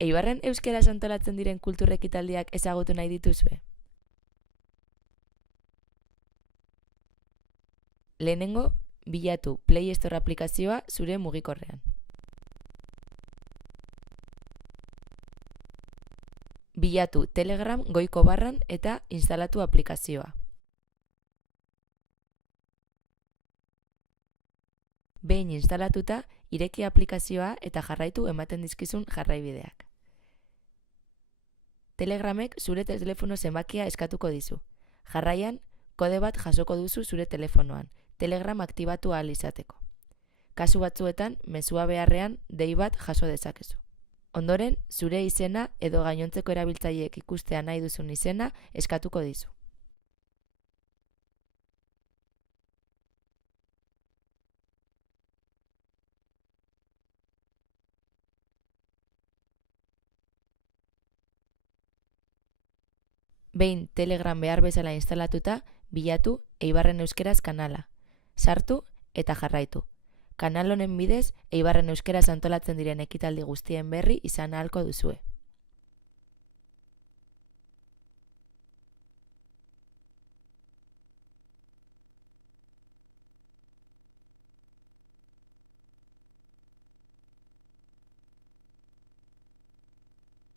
Eibarren euskaraz antolatzen diren kultur ekitaldiak ezagutu nahi dituzue? Lehenengo, bilatu Play Store aplikazioa zure mugikorrean. Bilatu Telegram goiko barran eta instalatu aplikazioa. Behin instalatuta, ireki aplikazioa eta jarraitu ematen dizkizun jarraibideak. Telegramek zure telefono zenbakia eskatuko dizu. Jarraian, kode bat jasoko duzu zure telefonoan, Telegram aktibatu ahal izateko. Kasu batzuetan, mezua beharrean dei bat jaso dezakezu. Ondoren, zure izena edo gainontzeko erabiltzaileek ikustea nahi duzun izena eskatuko dizu. Behin Telegram behar bezala instalatuta, bilatu Eibarren euskeraz kanala. Sartu eta jarraitu. Kanal honen bidez, Eibarren euskeraz antolatzen diren ekitaldi guztien berri izan ahalko duzue.